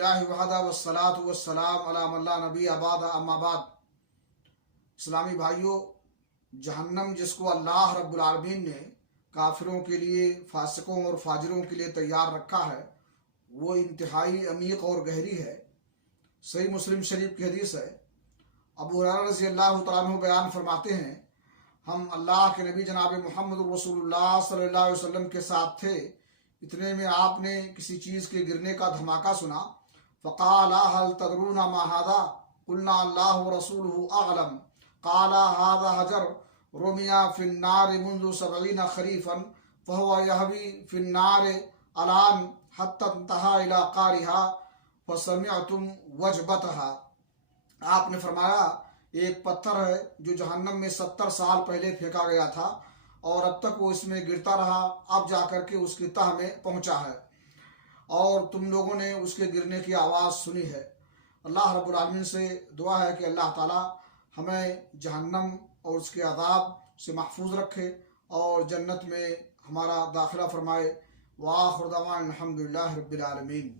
للہ وحدہ والصلاة والسلام علی من لا نبی بعد اما بعد۔ اسلامی بھائیوں، جہنم جس کو اللہ رب العالمین نے کافروں کے لیے، فاسقوں اور فاجروں کے لیے تیار رکھا ہے، وہ انتہائی عمیق اور گہری ہے۔ صحیح مسلم شریف کی حدیث ہے، ابو ہریرہ رضی اللہ تعالیٰ عنہ بیان فرماتے ہیں، ہم اللہ کے نبی جناب محمد رسول اللہ صلی اللہ علیہ وسلم کے ساتھ تھے، اتنے میں آپ نے کسی چیز کے گرنے کا دھماکہ سنا۔ فقال هل تدرون ما هذا؟ قلنا اللہ ورسولہ اعلم۔ قال هذا حجر رمي في النار منذ 70 خريفا فهو يهوي في النار الآن حتى انتهى إلى قارها فسمعتم وجبتها۔ آپ نے فرمایا ایک پتھر ہے جو جہنم میں 70 سال پہلے پھینکا گیا تھا اور اب تک وہ اس میں گرتا رہا، اب جا کر کے اس کی تہ میں پہنچا ہے اور تم لوگوں نے اس کے گرنے کی آواز سنی ہے۔ اللہ رب العالمین سے دعا ہے کہ اللہ تعالی ہمیں جہنم اور اس کے عذاب سے محفوظ رکھے اور جنت میں ہمارا داخلہ فرمائے۔ وآخر دعوانا الحمدللہ رب العالمین۔